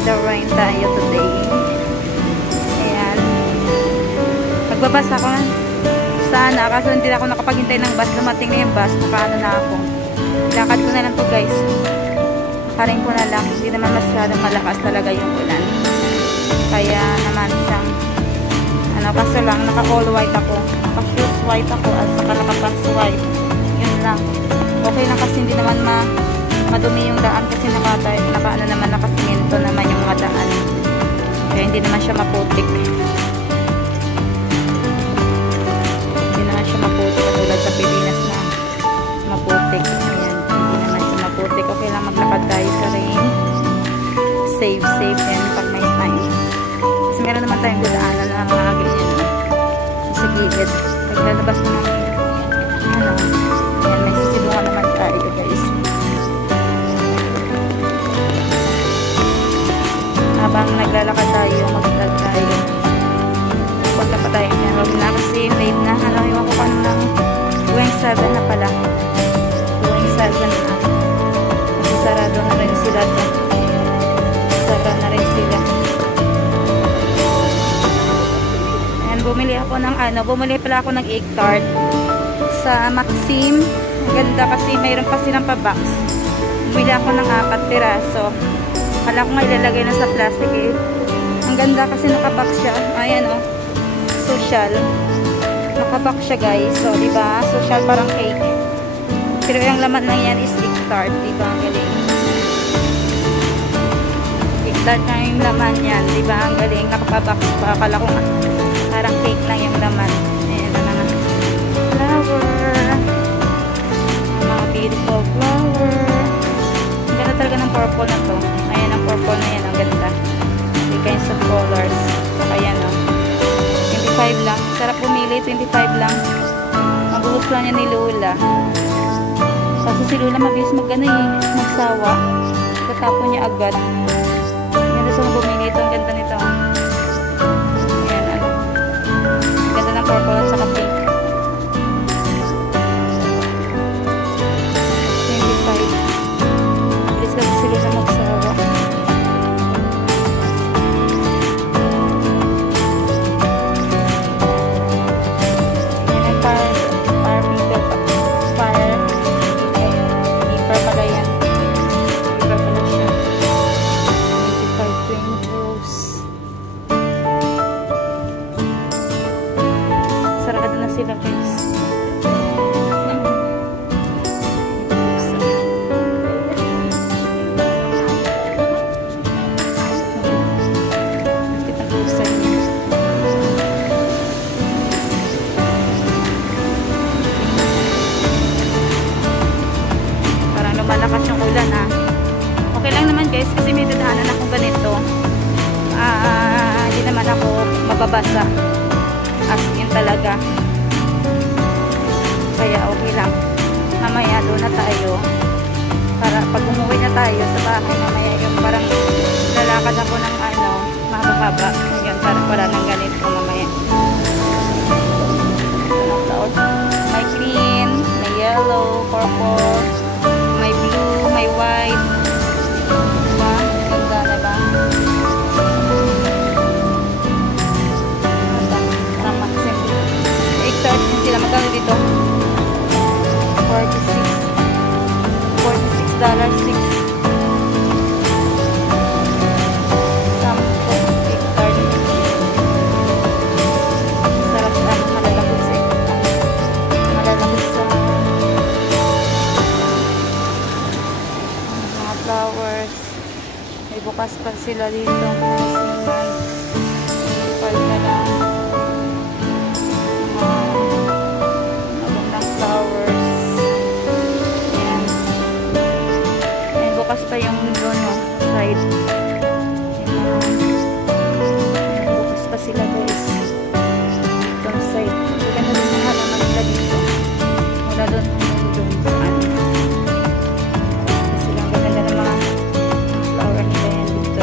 in the rain tayo today. Ayan. Magbabas ako sana, kaso hindi ako nakapaghintay ng bus. Dumating na yung bus, nakaano na ako. Lakad ko na lang to guys. Nakarin ko na lang. Hindi naman masyadong malakas talaga yung ulan. Kaya naman siyang ano, kaso lang naka all white ako. Naka shoes white ako at saka naka pants white. Yun lang. Okay lang kasi hindi naman madumi yung daan kasi naka naman nakasimento naman yung mga daan. Kaya hindi naman siya maputik. Hindi naman siya maputik katulad sa Pilipinas na maputik. Ayan, hindi naman siya maputik. Okay lang maglakad tayo sa rain. Safe yan pag may time. Kasi meron naman tayong dadaanan na mga ganyan sa gilid. Paglalabas mo ng ano, ayan, may sisilungan naman tayo guys. Habang naglalakad tayo, maglalakad tayo. Punta pa tayo niya. Huwag na kasi late na. Ano, iwan ko pa ng going 7 na pala. Going 7 na. Kasi sarado na rin sila to. Sarado na rin sila. Ayan, bumili ako ng ano. Bumili pala ako ng egg tart sa Maxim. Ganda kasi mayroon pa silang pa-box. Bumili ako ng 4 piraso. Kala ko nga ilalagay na sa plastic eh. Ang ganda kasi nakabox siya. Ayan o. Social. Nakabox siya guys. So, diba? Social parang cake. Pero yung laman lang yan is egg tart. Diba? Ang galing. Egg tart na yung laman yan. Diba? Ang galing. Nakabox pa. Kala ko nga parang cake lang yung laman. Ayan na nga. Flower. Mga beautiful flower. Ang ganda talaga ng purple na to. Ayan ang purple na yan. Ang ganda. The kinds of colors. Ayan o. 25 lang. Sarap pumili. 25 lang. Mabuhos lang yan ni Lola. Kasi si Lola mabilis magsawa. Katapon niya agad. Yan gusto kong bumili ito. Ang ganda nito. Ayan ano. Ang ganda ng purple at saka pink. 25. Mabilis kasi si Lola magsawa. Sila guys. Kita pusa niya. Parang lumalakas yung ulan ha. Okay lang naman guys kasi may dadaanan akong ganito. Hindi naman ako mababasa. As in talaga. Kaya okay lang. Mamaya doon na tayo. Para pag umuwi na tayo sa bahay, mamaya yung parang lalakad ako ng ano, mahaba-haba. Ngayon, parang wala nang ganito mamaya. May green, may yellow, purple, may blue, may white. Diba? Ganda na ba? Parang maxim. Egg-tart din sila. Magkano dito? $46. $6. Sampo egg tart. Sarap na malalapit sa malalapit sa mga flowers. May bukas pa sila dito. Pag na lang pa yung doon no, side. Bukas pa sila guys. Itong side. Maganda din mga halaman nila dito. Mula doon sa ano. Kasi lang ganda ng mga flower nila yan dito.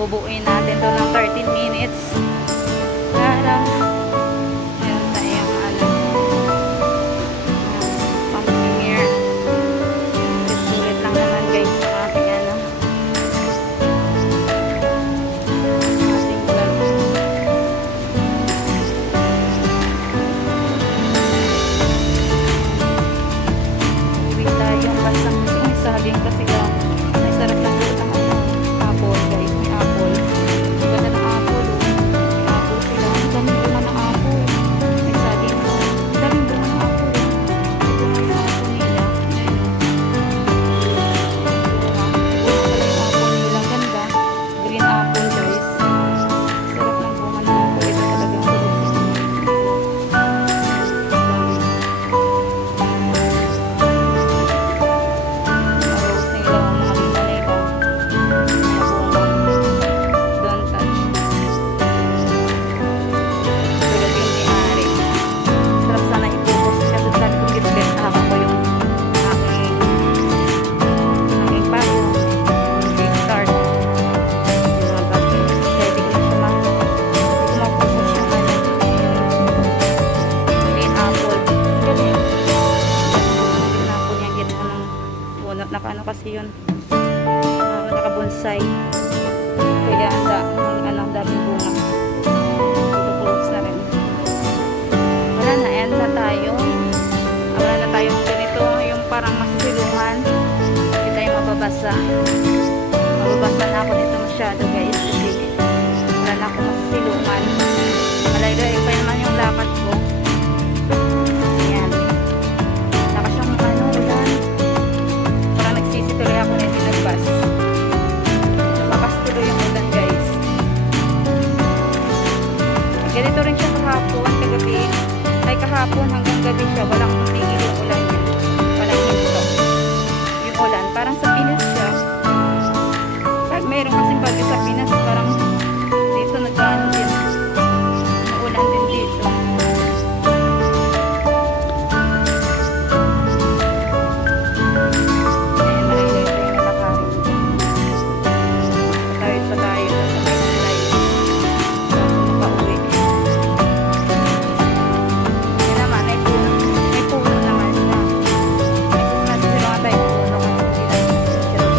bubuuin natin to ng 13 minutes para meron tayong pumpkin here. Sulit lang naman guys sa ating ating laro. Uwi tayong basang may saging kasi lang may sarap lang po ang apple guys. May apple. Ganda ng apple. May apple sila. Ang daming bunga ng apple. May saging mo. Ang daming bunga ng apple. May bunga yung apple nila. Bunga pala yung apple nila. Ganda. Green apple guys. Sarap ng bunga ng apple. Ito talagang sarap. Rose nila. Mga lima nila. Don't touch. Tulad yung may-ari. Sarap sana i-focus kasi sabi ko git-get ako ko yung aking payo. Big start. Yung mga bagay. Pwede ko na siya ma-focus siya green apple. Galing. Green apple niya. Get mo ng bunot. Naka-ano kasi yun. Naka-bonsai. Kaya ang daming bunga. Ito-close na rin. Wala na, end na tayo. Wala na tayong ganito, yung parang masisilungan. Hindi tayo mababasa. Mababasa na ako nito masyado guys kasi wala na ako masisilungan. Malay-lay pa naman yung lakad ko. Ayan. Lakas yung ulan. Parang nagsisi tuloy ako na hindi nagbas. Lumakas tuloy yung ulan guys. Ganito rin siya kahapon, kagabi. Ay kahapon hanggang gabi siya. Walang tigil yung ulan niya. Walang hinto. Yung ulan. Parang sa Pinas siya. Pag mayroon kasing bagay sa Pinas, parang dito nagkaan din. Ulan din dito. Ayan, malay-lay ito yung nalakarin. Patawid pa tayo sa may slide. Makauwi. Yan naman, may puno naman siya. May Christmas tree mga tayo puno kasi hindi lang Christmas tree.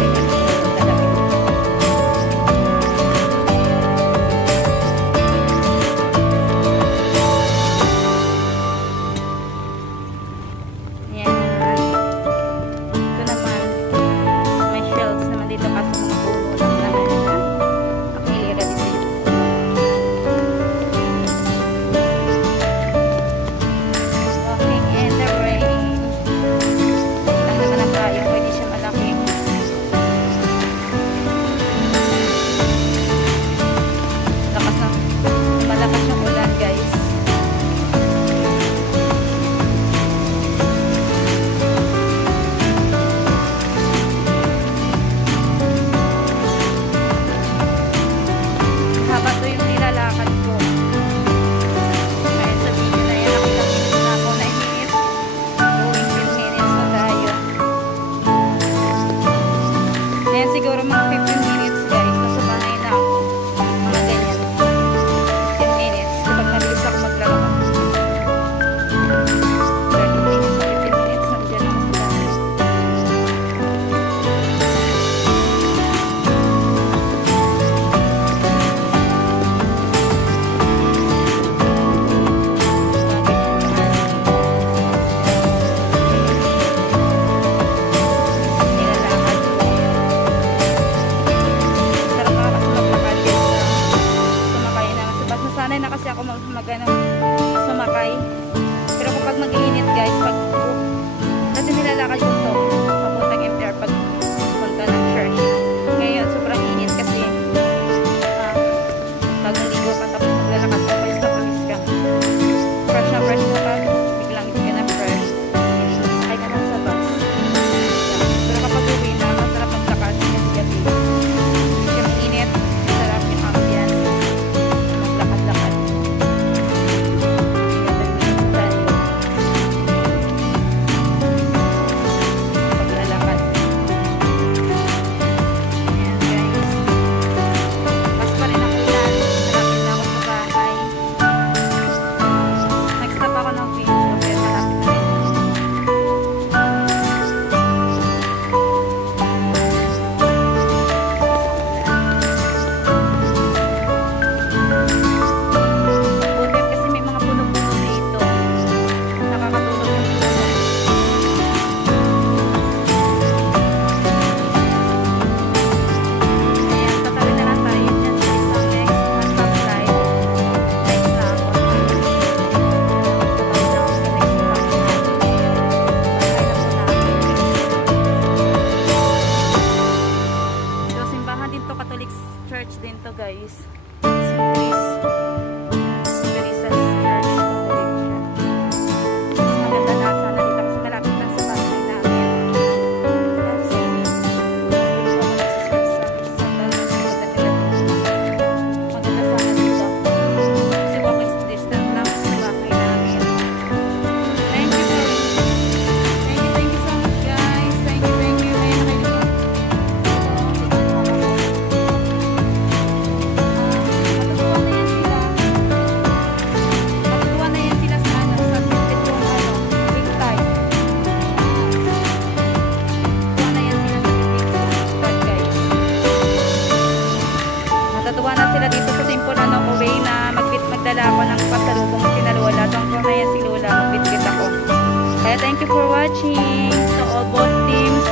watching. So all both teams,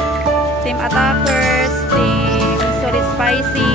team attackers, team solid spicy,